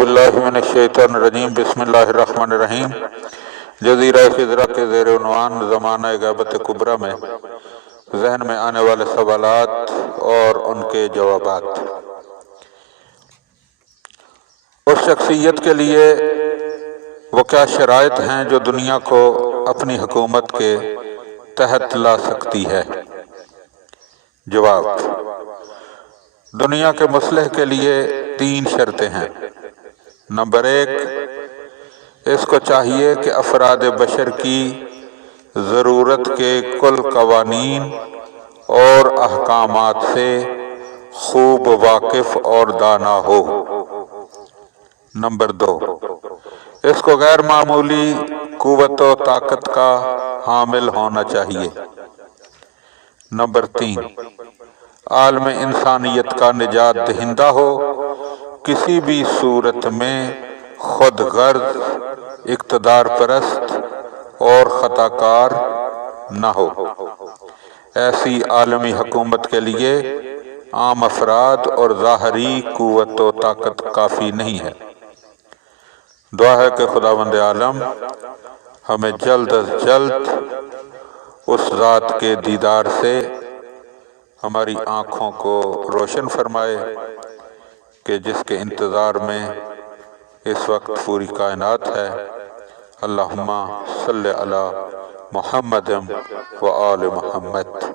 बिल्लाहि मिनश्शैतानिर्रजीम बिस्मिल्लाहिर्रहमानिर्रहीम। जज़ीरा खिज़रा के ज़ेर उन्वान ज़माना ग़ैबत कुबरा में जहन में आने वाले सवालात और उनके जवाबात। उस शख्सियत के लिए वो क्या शराइत हैं जो दुनिया को अपनी हुकूमत के तहत ला सकती है? जवाब: दुनिया के मसलह के लिए 3 शर्तें हैं। नंबर 1, इसको चाहिए कि अफराद बशर की ज़रूरत के कुल कवानीन और अहकामात से खूब वाकिफ़ और दाना हो। नंबर 2, इसको गैर मामूली कुव्वत व ताकत का हामिल होना चाहिए। नंबर 3, आलम इंसानियत का निजात दहिंदा हो, किसी भी सूरत में खुद गर्ज, इक़्तिदार परस्त और ख़ताकार न हो। ऐसी आलमी हुकूमत के लिए आम अफराद और ज़ाहरी कुव्वत व ताकत काफ़ी नहीं है। दुआ है कि खुदावंद आलम हमें जल्द अज जल्द उस ज़ात के दीदार से हमारी आँखों को रोशन फरमाए कि जिसके इंतज़ार में इस वक्त पूरी कायनात है। अल्लाहुम्मा सल्लि अला मुहम्मद व आल मुहम्मद।